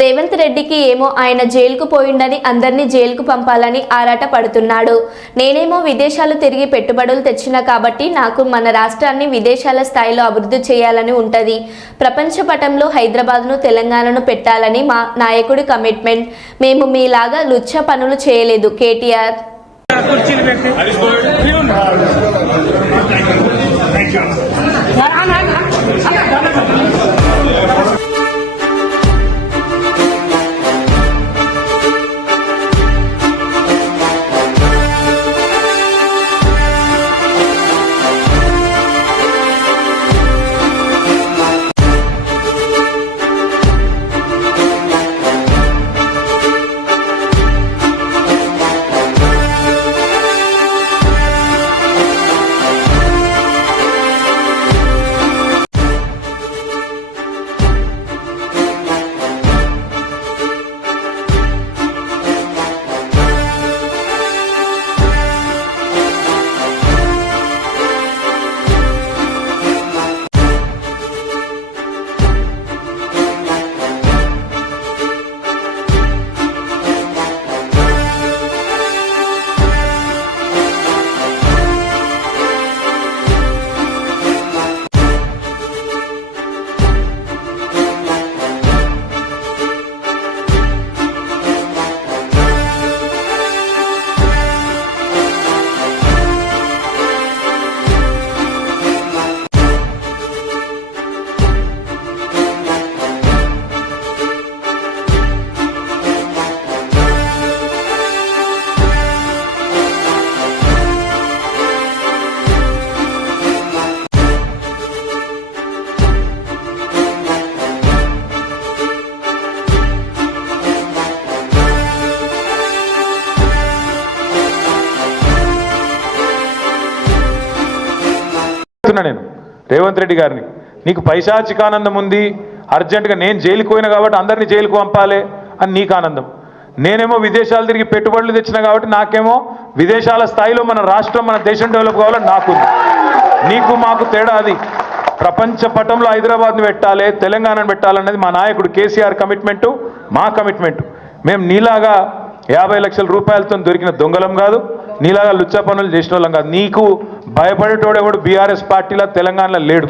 రేవంత్ రెడ్డికి ఏమో ఆయన జైలుకు పోయిండని అందరినీ జైలుకు పంపాలని ఆరాట పడుతున్నాడు. నేనేమో విదేశాలు తిరిగి పెట్టుబడులు తెచ్చినా కాబట్టి నాకు మన రాష్ట్రాన్ని విదేశాల స్థాయిలో అభివృద్ధి చేయాలని ఉంటది. ప్రపంచ పటంలో హైదరాబాద్ను తెలంగాణను పెట్టాలని మా నాయకుడి కమిట్మెంట్. మేము మీలాగా లుచ్చ పనులు చేయలేదు కేటీఆర్. నేను రేవంత్ రెడ్డి గారిని, నీకు పైశాచికానందం ఉంది, అర్జెంటుగా నేను జైలుకు పోయినా కాబట్టి అందరినీ జైలుకు పంపాలి అని నీకు ఆనందం. నేనేమో విదేశాలు తిరిగి పెట్టుబడులు తెచ్చినా కాబట్టి నాకేమో విదేశాల స్థాయిలో మన రాష్ట్రం మన దేశం డెవలప్ కావాలని నాకుంది. నీకు మాకు తేడా అది. ప్రపంచ పటంలో హైదరాబాద్ని పెట్టాలి, తెలంగాణను పెట్టాలనేది మా నాయకుడు కేసీఆర్ కమిట్మెంటు, మా కమిట్మెంటు. మేము నీలాగా 50 లక్షల రూపాయలతో దొరికిన దొంగలం కాదు, నీలాగా లుచ్చా పనులు చేసిన వాళ్ళం కాదు. నీకు భయపడేటోడు ఎవడు బీఆర్ఎస్ పార్టీలో తెలంగాణలో లేడు.